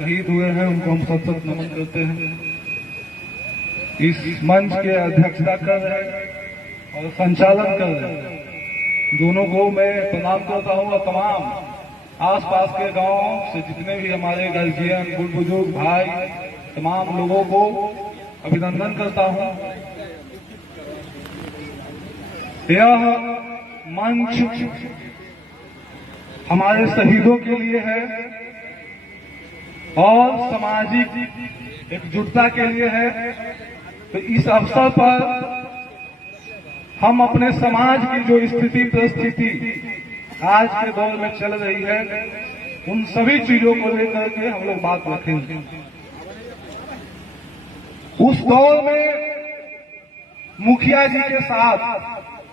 शहीद हुए हैं उनको हम सत सत नमन करते हैं। इस मंच के अध्यक्षता कर रहे हैं और संचालन कर रहे हैं दोनों को मैं प्रणाम करता हूँ और तमाम आसपास के गांव से जितने भी हमारे गार्जियन बुजुर्ग बुजुर्ग भाई तमाम लोगों को अभिनंदन करता हूँ। यह मंच हमारे शहीदों के लिए है और सामाजिक एकजुटता के लिए है। तो इस अवसर पर हम अपने समाज की जो स्थिति परिस्थिति आज के दौर में चल रही है उन सभी चीजों को लेकर के हम लोग बात रखेंगे। उस दौर में मुखिया जी के साथ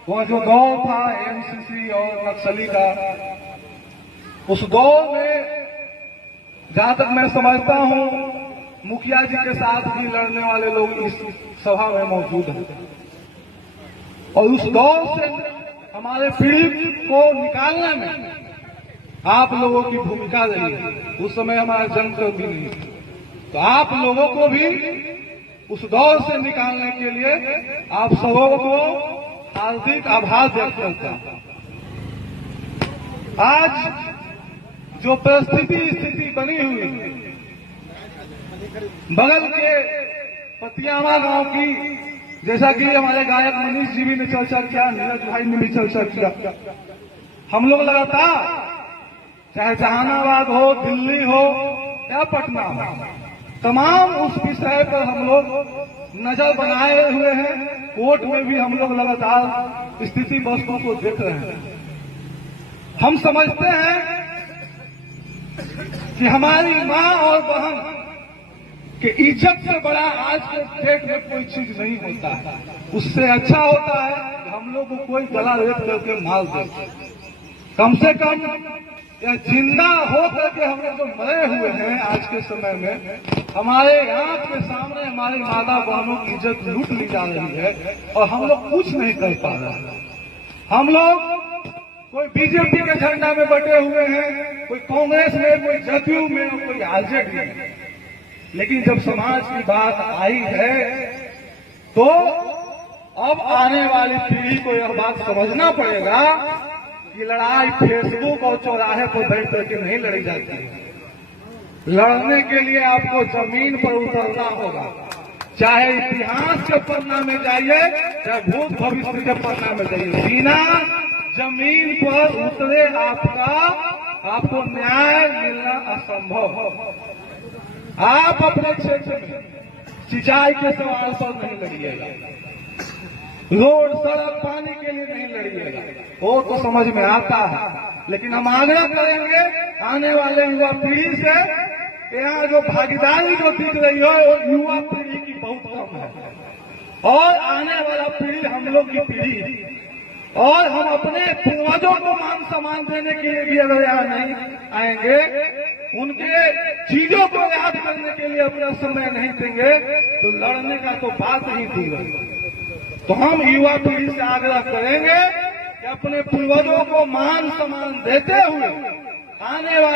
वह जो दौर था एमसीसी और नक्सली का, उस दौर में जहां तक मैं समझता हूं मुखिया जी के साथ भी लड़ने वाले लोग इस सभा में मौजूद हैं और उस दौर से हमारे पीढ़ी को निकालने में आप लोगों की भूमिका रही है। उस समय हमारा जंग भी नहीं था, तो आप लोगों को भी उस दौर से निकालने के लिए आप सबों को हार्दिक आभार व्यक्त करता हूं। आज जो स्थिति बनी हुई बगल के पतियामा गांव की, जैसा कि हमारे गायक मनीष जी भी ने चर्चा किया, नीरज भाई ने भी चर्चा किया, हम लोग लगातार चाहे जहानाबाद हो, दिल्ली हो या पटना हो, तमाम उस विषय पर हम लोग नजर बनाए हुए हैं। कोर्ट में भी हम लोग लगातार स्थिति वस्तुओं को देख रहे हैं। हम समझते हैं कि हमारी मां और बहन कि इज्जत से बड़ा आज के डेट में कोई चीज नहीं होता है। उससे अच्छा होता है कि हम लोग को कोई गला रेत करके मार दे। कम से कम या जिंदा हो करके हम लोग जो मरे हुए हैं आज के समय में, हमारे यहाँ के सामने हमारी माता बहनों की इज्जत लूट ली जा रही है और हम लोग कुछ नहीं कर पा रहे हैं। हम लोग कोई बीजेपी के झंडा में बटे हुए हैं, कोई कांग्रेस में, कोई जदयू में, कोई आरजेडी में, लेकिन जब समाज की बात आई है तो अब आने वाली पीढ़ी को यह बात समझना पड़ेगा कि लड़ाई फेसबुक और चौराहे पर बैठ करके नहीं लड़ी जाती है। लड़ने के लिए आपको जमीन पर उतरना होगा, चाहे इतिहास के पन्ना में जाइए, चाहे भूत भविष्य के पन्ना में जाइए, बिना जमीन पर उतरे आपको न्याय मिलना असंभव। आप अपने क्षेत्र में सिंचाई के सवाल पर नहीं लड़िएगा, रोड सड़क पानी के लिए नहीं लड़िएगा, वो तो समझ में आता है, लेकिन हम आग्रह करेंगे आने वाले युवा पीढ़ी से, यहाँ जो भागीदारी जो दिख रही है वो युवा पीढ़ी की बहुत कम है और आने वाला पीढ़ी हम लोग की पीढ़ी है और हम अपने पूर्वजों को मान सम्मान देने के लिए भी अगर यहाँ नहीं आएंगे, उनके चीजों को याद करने के लिए अपना समय नहीं देंगे तो लड़ने का तो बात ही दूर है। तो हम युवा पीढ़ी से आग्रह करेंगे कि अपने पूर्वजों को मान सम्मान देते हुए आने वाले